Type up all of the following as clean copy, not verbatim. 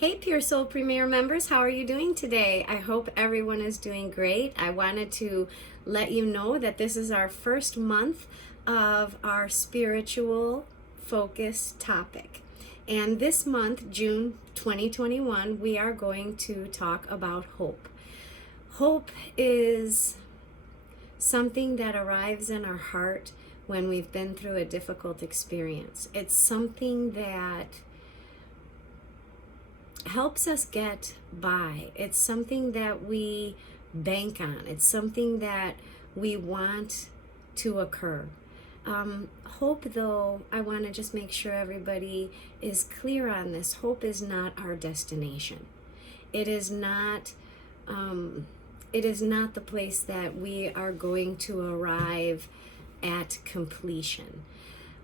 Hey, Pure Soul Premier members, how are you doing today? I hope everyone is doing great. I wanted to let you know that this is our first month of our spiritual focus topic. And this month, June 2021, we are going to talk about hope. Hope is something that arrives in our heart when we've been through a difficult experience. It's something that helps us get by. It's something that we bank on. It's something that we want to occur. Hope, though, I want to just make sure everybody is clear on this. Hope is not our destination. It is not. It is not the place that we are going to arrive at completion.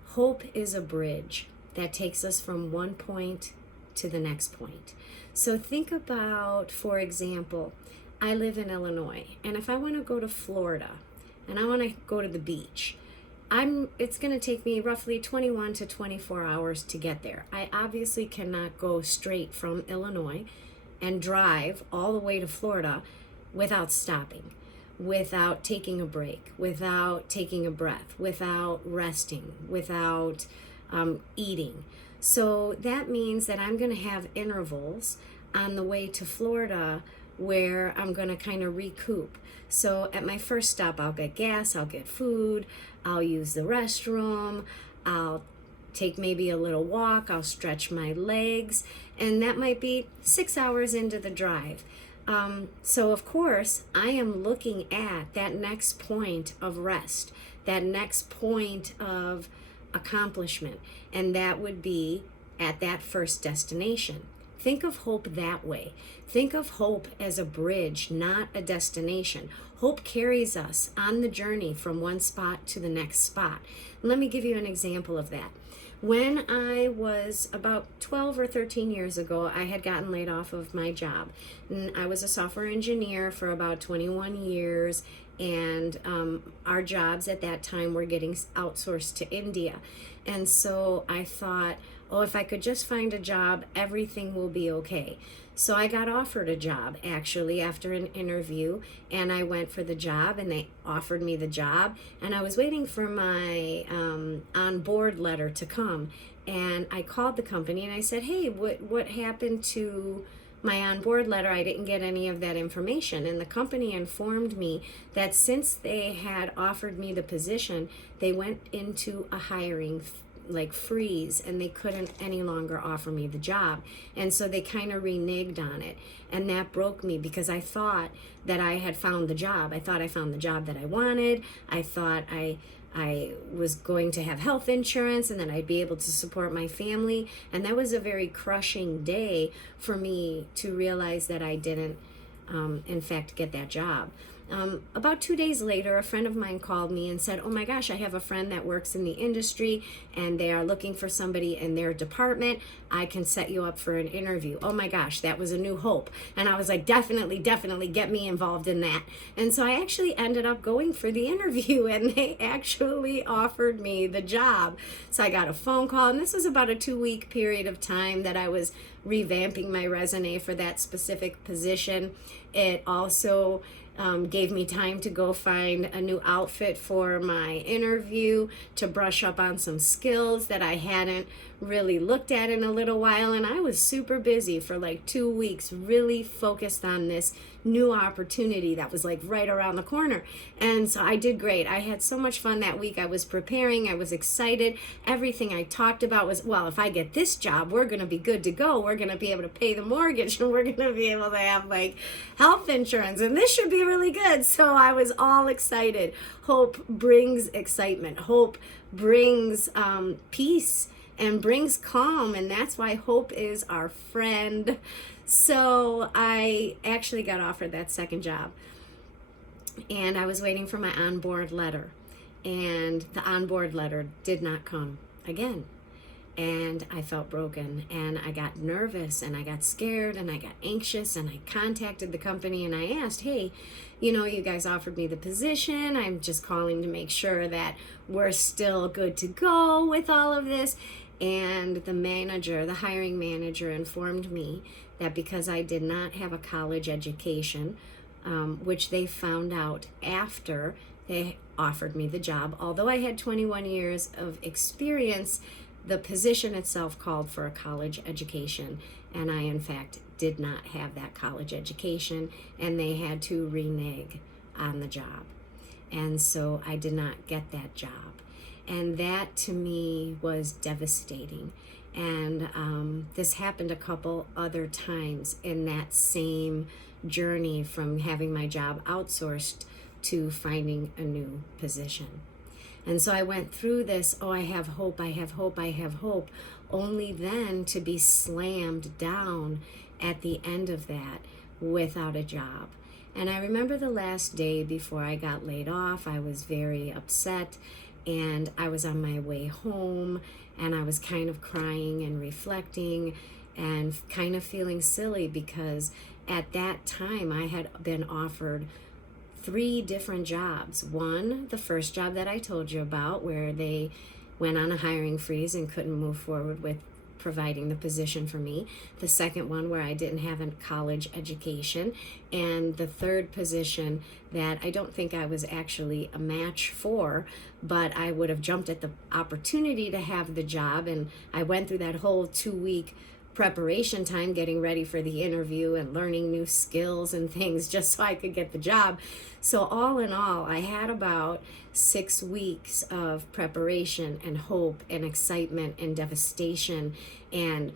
Hope is a bridge that takes us from one point to the next point. So think about, for example, I live in Illinois, and if I want to go to Florida and I want to go to the beach, it's going to take me roughly 21 to 24 hours to get there. I obviously cannot go straight from Illinois and drive all the way to Florida without stopping, without taking a break, without taking a breath, without resting, without eating. So that means that I'm going to have intervals on the way to Florida where I'm going to kind of recoup. So at my first stop, I'll get gas, I'll get food, I'll use the restroom, I'll take maybe a little walk, I'll stretch my legs, and that might be 6 hours into the drive. So of course, I am looking at that next point of rest, that next point of accomplishment, and that would be at that first destination. Think of hope that way. Think of hope as a bridge, not a destination. Hope carries us on the journey from one spot to the next spot. Let me give you an example of that. When I was about 12 or 13 years ago, I had gotten laid off of my job. And I was a software engineer for about 21 years, and our jobs at that time were getting outsourced to India. And so I thought, oh, if I could just find a job, everything will be okay. So I got offered a job actually after an interview, and I went for the job, and they offered me the job, and I was waiting for my on board letter to come. And I called the company and I said, hey, what happened to my on board letter? I didn't get any of that information. And the company informed me that since they had offered me the position, they went into a hiring freeze, and they couldn't any longer offer me the job. And so they kind of reneged on it, and that broke me because I thought that I had found the job. I thought I found the job that I wanted. I thought I was going to have health insurance, and then I'd be able to support my family. And that was a very crushing day for me to realize that I didn't in fact get that job. About 2 days later, a friend of mine called me and said, oh my gosh, I have a friend that works in the industry and they are looking for somebody in their department. I can set you up for an interview. Oh my gosh, that was a new hope. And I was like, definitely get me involved in that. And so I actually ended up going for the interview, and they actually offered me the job. So I got a phone call, and this was about a 2-week period of time that I was revamping my resume for that specific position. It also gave me time to go find a new outfit for my interview, to brush up on some skills that I hadn't really looked at in a little while. And I was super busy for like 2 weeks, really focused on this new opportunity that was like right around the corner. And so I did great. I had so much fun that week. I was preparing, I was excited. Everything I talked about was, well, if I get this job, we're going to be good to go. We're going to be able to pay the mortgage, and we're going to be able to have like health insurance, and this should be really good. So I was all excited. Hope brings excitement. Hope brings peace and brings calm, and that's why hope is our friend. So I actually got offered that second job, and I was waiting for my on-board letter, and the on-board letter did not come again. And I felt broken, and I got nervous, and I got scared, and I got anxious, and I contacted the company and I asked, hey, you guys offered me the position. I'm just calling to make sure that we're still good to go with all of this. And the hiring manager informed me that because I did not have a college education, which they found out after they offered me the job, although I had 21 years of experience, the position itself called for a college education, and I, in fact, did not have that college education, and they had to renege on the job. And so I did not get that job. And that to me was devastating. And this happened a couple other times in that same journey from having my job outsourced to finding a new position. And so I went through this, oh, I have hope, I have hope, I have hope, only then to be slammed down at the end of that without a job. And I remember the last day before I got laid off, I was very upset, and I was on my way home, and I was kind of crying and reflecting and kind of feeling silly because at that time I had been offered 3 different jobs. One, the first job that I told you about, where they went on a hiring freeze and couldn't move forward with providing the position for me. The second one, where I didn't have a college education. And the third position that I don't think I was actually a match for, but I would have jumped at the opportunity to have the job. And I went through that whole 2-week preparation time getting ready for the interview and learning new skills and things just so I could get the job. So all in all, I had about 6 weeks of preparation and hope and excitement and devastation and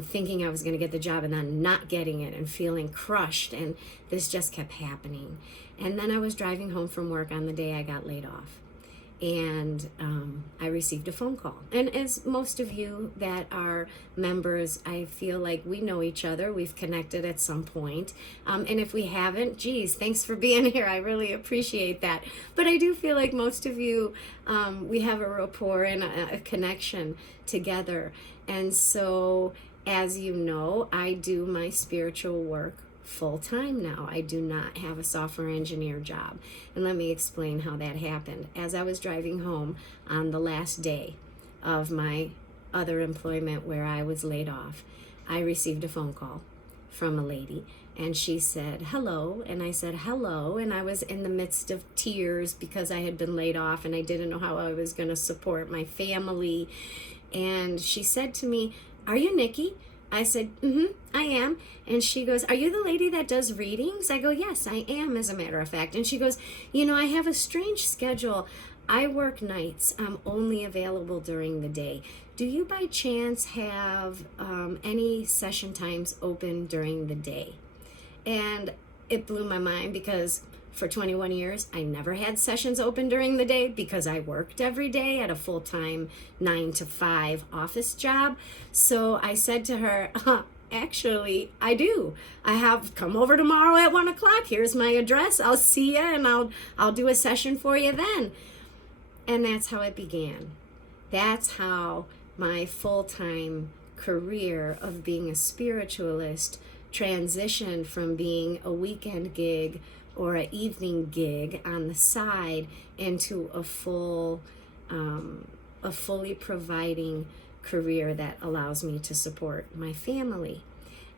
thinking I was going to get the job and then not getting it and feeling crushed. And this just kept happening. And then I was driving home from work on the day I got laid off. And I received a phone call. And as most of you that are members, I feel like we know each other. We've connected at some point. And if we haven't, geez, thanks for being here. I really appreciate that. But I do feel like most of you, we have a rapport and a connection together. And so, as you know, I do my spiritual work full-time now. I do not have a software engineer job. And let me explain how that happened. As I was driving home on the last day of my other employment where I was laid off, I received a phone call from a lady, and she said, hello. And I said, hello. And I was in the midst of tears because I had been laid off and I didn't know how I was going to support my family. And she said to me, are you Nikki? I said, I am. And she goes, are you the lady that does readings? I go, yes, I am, as a matter of fact. And she goes, I have a strange schedule. I work nights. I'm only available during the day. Do you by chance have any session times open during the day? And it blew my mind because for 21 years, I never had sessions open during the day because I worked every day at a full-time 9-to-5 office job. So I said to her, actually, I do. I have come over tomorrow at 1 o'clock. Here's my address. I'll see you and I'll do a session for you then. And that's how it began. That's how my full-time career of being a spiritualist transitioned from being a weekend gig or an evening gig on the side into a fully providing career that allows me to support my family.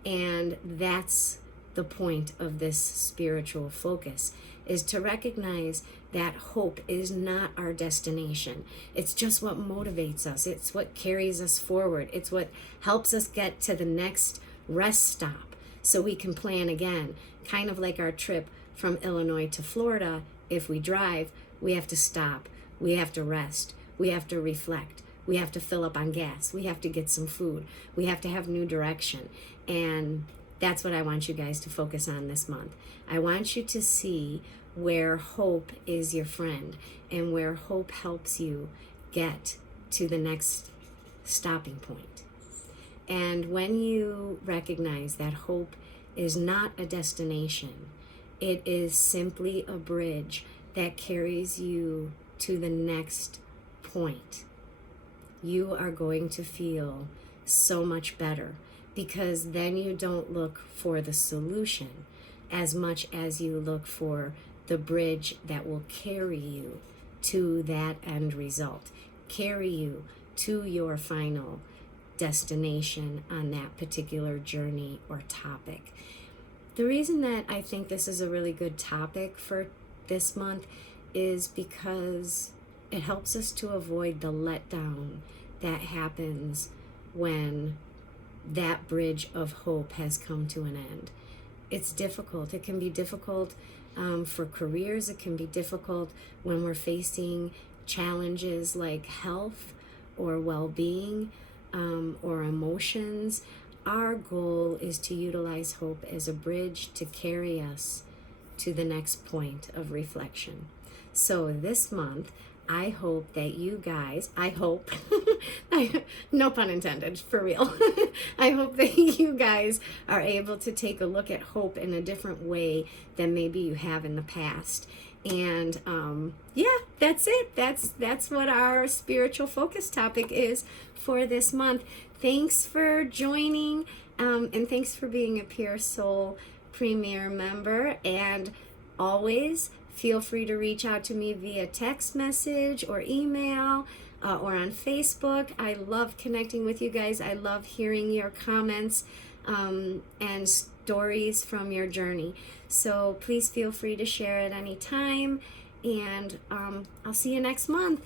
And that's the point of this spiritual focus, is to recognize that hope is not our destination. It's just what motivates us. It's what carries us forward. It's what helps us get to the next rest stop so we can plan again, kind of like our trip from Illinois to Florida. If we drive, we have to stop, we have to rest, we have to reflect, we have to fill up on gas, we have to get some food, we have to have new direction. And that's what I want you guys to focus on this month. I want you to see where hope is your friend and where hope helps you get to the next stopping point. And when you recognize that hope is not a destination, it is simply a bridge that carries you to the next point, you are going to feel so much better, because then you don't look for the solution as much as you look for the bridge that will carry you to that end result, carry you to your final destination on that particular journey or topic. The reason that I think this is a really good topic for this month is because it helps us to avoid the letdown that happens when that bridge of hope has come to an end. It's difficult. It can be difficult for careers. It can be difficult when we're facing challenges like health or well-being or emotions. Our goal is to utilize hope as a bridge to carry us to the next point of reflection. So this month, I hope that you guys, no pun intended, for real. I hope that you guys are able to take a look at hope in a different way than maybe you have in the past. And yeah, that's it. That's what our spiritual focus topic is for this month. Thanks for joining, and thanks for being a Pure Soul Premier member. And always feel free to reach out to me via text message or email or on Facebook. I love connecting with you guys. I love hearing your comments and stories from your journey. So please feel free to share at any time. And I'll see you next month.